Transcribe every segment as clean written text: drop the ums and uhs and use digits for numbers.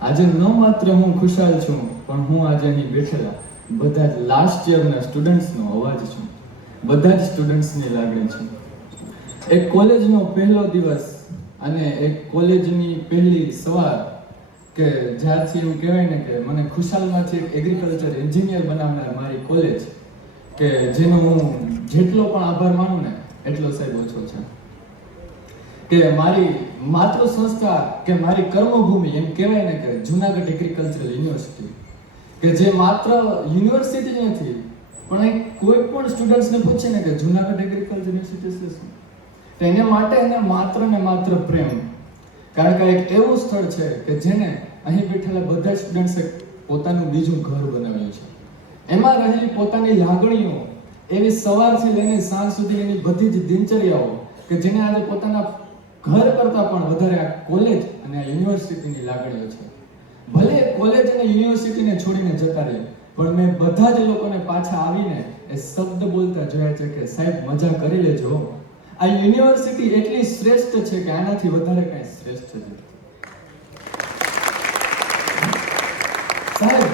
આજે ન માત્ર હું ખુશાલ છું, પણ હું આજે અહીં બેઠેલા બધા જ લાસ્ટ યરના સ્ટુડન્ટ્સનો અવાજ છું, બધા જ સ્ટુડન્ટ્સની લાગણી છું. એક કોલેજનો પહેલો દિવસ અને એક કોલેજની પહેલી સવાર કે જ્યારથી એવું કહેવાય ને કે મને ખુશાલમાંથી એક એગ્રીકલ્ચર એન્જિનિયર બનાવનાર મારી કોલેજ કે જેનો હું જેટલો પણ આભાર માનું ને એટલો સાહેબ ઓછો છે. કે મારી માતૃ સંસ્થા કે મારી કર્મભૂમિ એમ કહેવાય ને કે જુનાગઢ એગ્રીકલ્ચરલ યુનિવર્સિટી કે જે માત્ર યુનિવર્સિટી જ નથી પણ કોઈ પણ સ્ટુડન્ટ્સને પૂછે ને કે જુનાગઢ એગ્રીકલ્ચર યુનિવર્સિટી છે શું, તો એને માટે એને માત્ર ને માત્ર પ્રેમ. કારણ કે એક એવું સ્થળ છે કે જેને અહીં બેઠેલા બધા સ્ટુડન્ટ્સે પોતાનું બીજું ઘર બનાવ્યું છે. એમાં રહેલી પોતાની લાગણીઓ એવી સવારથી લઈને સાંજ સુધી એની બધી જ દિનચર્યાઓ કે જેને આજે પોતાના ઘર કરતા પણ વધારે આ કોલેજ અને આ યુનિવર્સિટીની લાગણીઓ છે. ભલે કોલેજ અને યુનિવર્સિટીને છોડીને જતા રહે પણ મેં બધા જ લોકોને પાછા આવીને એ શબ્દ બોલતા જોયા છે કે સાહેબ મજા કરી લેજો, આ યુનિવર્સિટી એટલી શ્રેષ્ઠ છે કે આનાથી વધારે કઈ શ્રેષ્ઠ છે. સાહેબ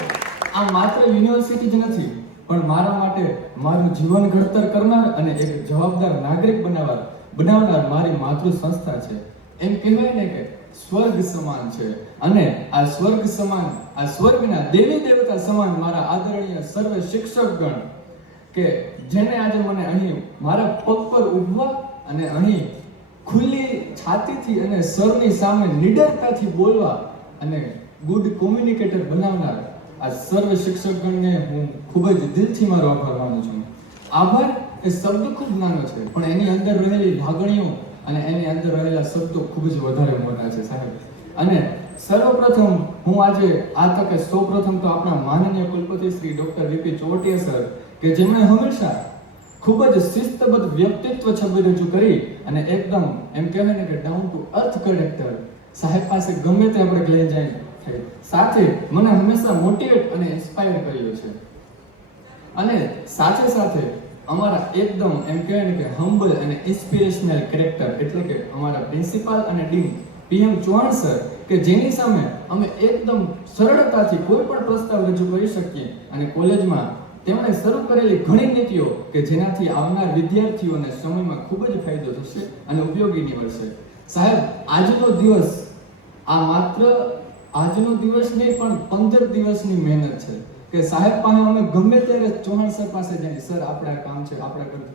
આ માત્ર યુનિવર્સિટી જ નથી પણ મારા માટે મારું જીવન ઘડતર કરનાર અને એક જવાબદાર નાગરિક બનાવનાર મારી માતૃ સંસ્થા છે. એમ કહેવાય ને કે સ્વર્ગ સમાન છે અને આ સ્વર્ગ સમાન, આ સ્વર્ગના દેવી દેવતા સમાન મારા આદરણીય સર્વ શિક્ષકગણ કે જેને આજે મને અહીં મારા પગ પર ઊભવા અને અહીં ખુલ્લી છાતીથી અને સરની સામે નિડરતાથી બોલવા અને ગુડ કોમ્યુનિકેટર બનાવનાર આ સર્વ શિક્ષકગણને હું ખૂબ જ દિલથી મારો આભાર માનું છું. આભાર એ શબ્દ ખૂબ નાનો છે પણ એની અંદર રહેલી લાગણીઓ અને એની અંદર રહેલા શબ્દો ખૂબ જ વધારે મોટા છે સાહેબ. અને સર્વપ્રથમ હું આજે આ તકે સૌપ્રથમ તો આપણા માનનીય કુલપતિ શ્રી ડોક્ટર વીપી ચોવટીયા સર કે જેમણે હંમેશા ખૂબ જ શિસ્તબદ્ધ વ્યક્તિત્વ છબી રજૂ કરી અને એકદમ એમ કહેવાય ને કે ડાઉન ટુ અર્થ કેરેક્ટર સાહેબ પાસે ગમે તે આપણે લઈ જાય સાથે મને હંમેશા મોટિવેટ અને ઇન્સ્પાયર કર્યો છે. અને સાથે સાથે અમારા એકદમ એમ કહેવાય ને કે હમ્બલ અને ઇન્સ્પિરેશનલ કેરેક્ટર એટલે કે અમારા પ્રિન્સિપાલ અને ડીન પીએમ ચૌહાણ સર કે જેની સામે અમે એકદમ સરળતાથી કોઈ પણ પ્રસ્તાવ રજૂ કરી શકીએ અને કોલેજમાં તેમણે શરૂ કરેલી ઘણી નીતિઓ કે જેનાથી આવનાર વિદ્યાર્થીઓને સમયમાં ખૂબ જ ફાયદો થશે અને ઉપયોગી નીવડશે. સાહેબ આજનો દિવસ આ માત્ર આજનો દિવસ નહીં પણ 15 દિવસની મહેનત છે કે સાહેબ પાસે અમે ગમે ત્યારે ચૌહાણ સર પાસે જઈએ, સર આપણા કામ છે આપણે કરવું,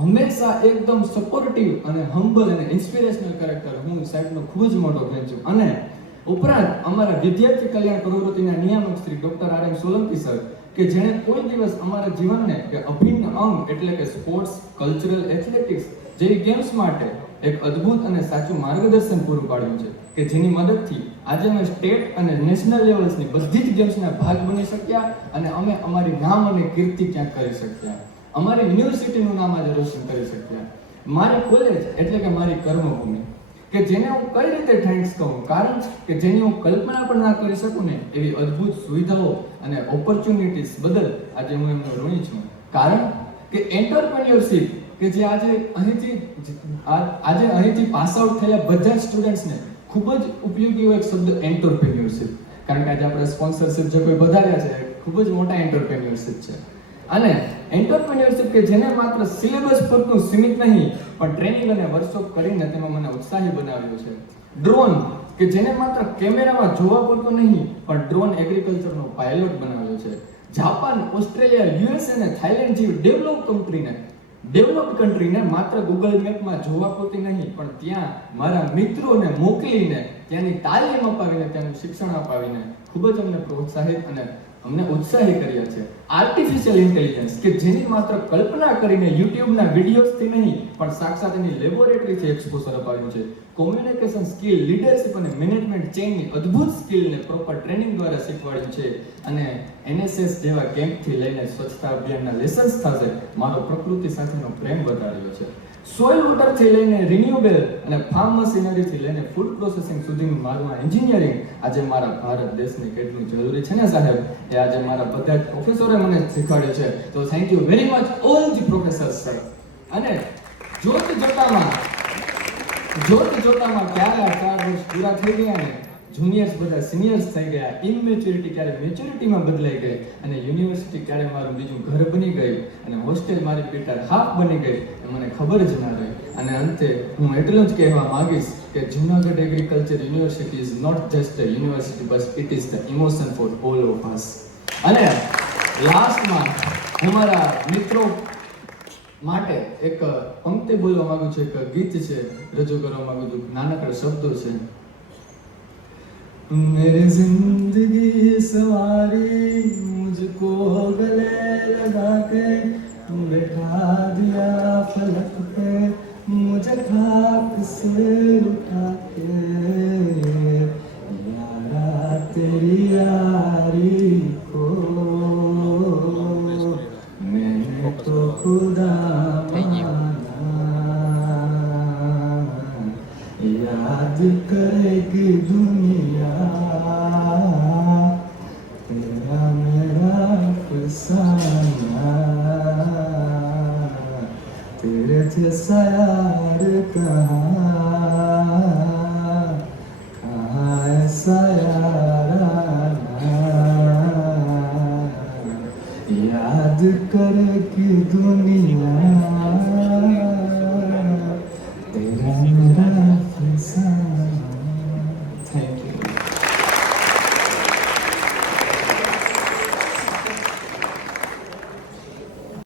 હંમેશા એકદમ સપોર્ટિવ અને હમ્બલ અને ઇન્સ્પિરેશનલ કેરેક્ટર હું સાહેબનો ખૂબ જ મોટો ફેન છું. અને ઉપરાંત અમારા વિદ્યાર્થી કલ્યાણ પ્રવૃત્તિના નિયામક શ્રી ડોક્ટર આર.એમ. સોલંકી સર કે જેણે કોઈ દિવસ અમારા જીવનને કે અભિન્ન અંગ એટલે કે સ્પોર્ટ્સ, કલ્ચરલ, એથ્લેટિક્સ જેવી ગેમ્સ માટે એક અદ્ભુત અને સાચું માર્ગદર્શન પૂરું પાડ્યું છે કે જેની મદદથી આજે અમે સ્ટેટ અને નેશનલ લેવલ્સની બધી જ ગેમ્સના ભાગ બની શક્યા અને અમે અમારી નામ અને કીર્તિ ક્યાંક કરી શક્યા, અમારી યુનિવર્સિટીનું નામ આજે રોશન કરી શક્યા. મારી કોલેજ એટલે કે મારી કર્મભૂમિ કે જેને હું કઈ રીતે થેન્ક્સ કહું, કારણ કે જેની હું કલ્પના પણ ના કરી શકું ને એવી અદ્ભુત સુવિધાઓ અને ઓપોર્ચ્યુનિટીઝ બદલ આજે હું એમનો ઋણી છું. કારણ કે એન્ટરપ્રેન્યોરશિપ કે જે આજે અહીંથી પાસ આઉટ થયેલા બધા સ્ટુડન્ટ્સને ખૂબ જ ઉપયોગી હોય એક શબ્દ એન્ટરપ્રેન્યોરશિપ. કારણ કે આજે આપણે સ્પોન્સરશિપ જે કોઈ વધાર્યા છે ખૂબ જ મોટા એન્ટરપ્રેન્યોરશિપ છે. અને એન્ટરપ્રેન્યોરશિપ કે જેને માત્ર સિલેબસ પૂરતું સીમિત નહીં પણ ટ્રેનિંગ અને વર્કશોપ કરીને તેમાં મને ઉત્સાહી બનાવ્યો છે. ડ્રોન કે જેને માત્ર કેમેરામાં જોવા પૂરતું નહીં પણ ડ્રોન એગ્રીકલ્ચરનો પાયલોટ બનાવ્યો છે. જાપાન, ઓસ્ટ્રેલિયા, યુએસએ અને થાઈલેન્ડ જેવી ડેવલપ્ડ કન્ટ્રીને માત્ર ગૂગલ મેપમાં જોવા પૂરતી નહીં પણ ત્યાં મારા મિત્રોને મોકલીને ત્યાંની તાલીમ અપાવીને ત્યાંનું શિક્ષણ અપાવીને ખૂબ જ અમને પ્રોત્સાહિત અને અમને ઉત્સાહી કર્યા છે. આર્ટિફિશિયલ ઇન્ટેલિજન્સ કે જેની માત્ર કલ્પના કરીને યુટ્યુબના વિડીયોઝથી નહીં પણ સાક્ષાત એની લેબોરેટરીથી એક્સપોઝર અપાવ્યું છે. કોમ્યુનિકેશન સ્કિલ, લીડરશિપ અને મેનેજમેન્ટ ચેઇનની અદ્ભુત સ્કિલને પ્રોપર ટ્રેનિંગ દ્વારા શીખવાડ્યું છે. અને એનએસએસ જેવા કેમ્પથી લઈને સ્વચ્છતા અભિયાનના લેસન્સ સાથે મારો પ્રકૃતિ સાથેનો પ્રેમ વધાર્યો છે. સોઇલ વોટરથી લઈને રિન્યુએબલ અને ફાર્મ મશીનરીથી લઈને ફૂડ પ્રોસેસિંગ સુધીનું મારું એન્જિનિયરિંગ આજે મારા ભારત દેશને કેટલું જરૂરી છે ને સાહેબ એ આજે મારા બધા જ પ્રોફેસરે મને શીખવાડ્યું છે. તો thank you very much all the professors sir. અને જોત જોતામાં ક્યારે આ 4 વર્ષ પૂરા થઈ ગયા ને જુનિયર્સ બધા સિનિયર્સ થઈ ગયા, ઇનમેચ્યોરિટી ક્યારે મેચ્યોરિટીમાં બદલાઈ ગઈ, અને યુનિવર્સિટી ક્યારે મારું બીજું ઘર બની ગયું, અને હોસ્ટેલ મારી બેટા હાફ બની ગઈ, એ મને ખબર જ ના રહી. અને અંતે હું એટલું જ કહેવા માંગીશ કે Junagadh agriculture university is not just a university, but it is the emotion for all of us. અને લાસ્ટમાં હું મારા મિત્રો માટે એક પંક્તિ બોલવા માંગુ છું, એક ગીત છે રજૂ કરવા માંગુ છું, નાનકડા શબ્દો છે. मेरी जिंदगी सवारी मुझको गले लगा के बैठा दिया फलक पे, मुझे खाक से उठा के यारा तेरी यारी को मैंने तो खुदा याद करेगी दुनिया तेरा मेरा फसाना, तेरे जैसा यार कहाँ ऐसा यार याद करेगी दुनिया.